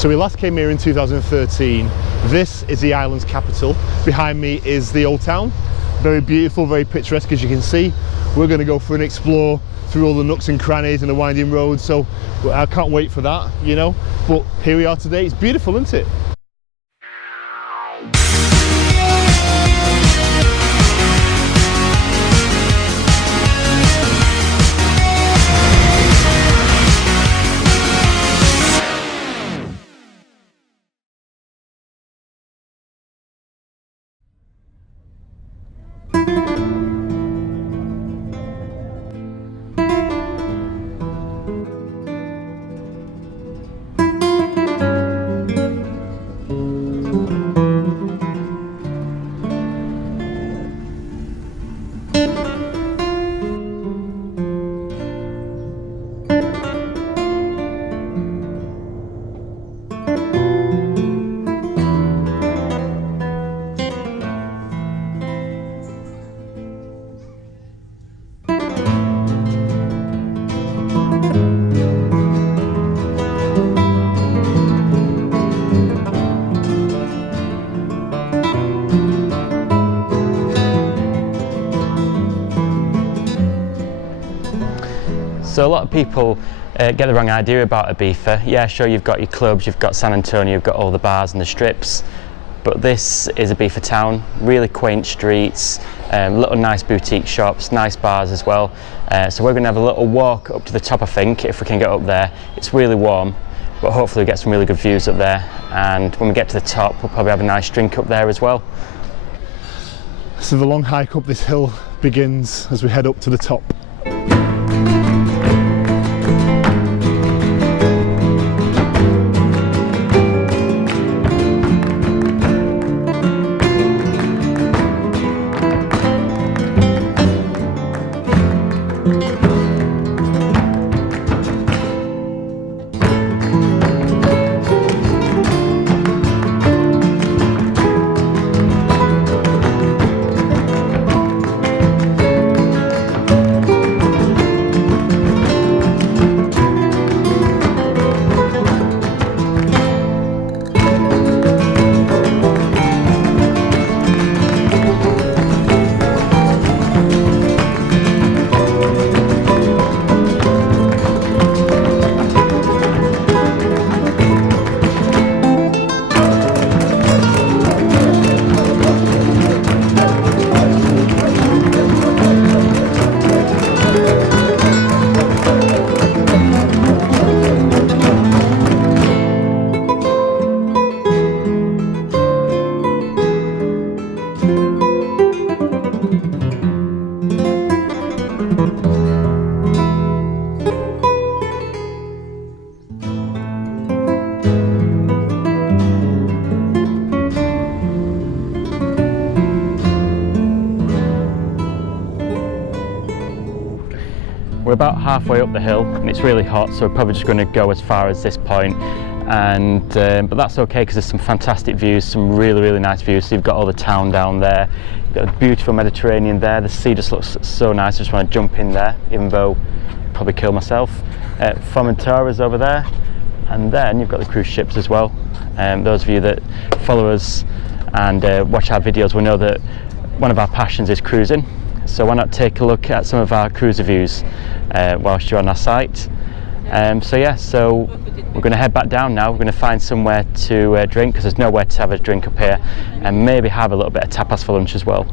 So we last came here in 2013. This is the island's capital. Behind me is the Old Town. Very beautiful, very picturesque, as you can see. We're going to go for an explore through all the nooks and crannies and the winding roads, so I can't wait for that, you know. But here we are today. It's beautiful, isn't it? So a lot of people get the wrong idea about Ibiza. Yeah, sure, you've got your clubs, you've got San Antonio, you've got all the bars and the strips, but this is Ibiza town. Really quaint streets, little nice boutique shops, nice bars as well. So we're going to have a little walk up to the top, I think, if we can get up there. It's really warm, but hopefully we get some really good views up there, and when we get to the top we'll probably have a nice drink up there as well. So the long hike up this hill begins as we head up to the top. We're about halfway up the hill and it's really hot, so we're probably just going to go as far as this point. And but that's okay because there's some fantastic views, some really nice views. So you've got all the town down there, you've got the beautiful Mediterranean there. The sea just looks so nice. I just want to jump in there, even though I'd probably kill myself. Formentera's over there, and then you've got the cruise ships as well. Those of you that follow us and watch our videos will know that one of our passions is cruising. So why not take a look at some of our cruiser views whilst you're on our site. So yeah, so we're going to head back down now. We're going to find somewhere to drink, because there's nowhere to have a drink up here, and maybe have a little bit of tapas for lunch as well.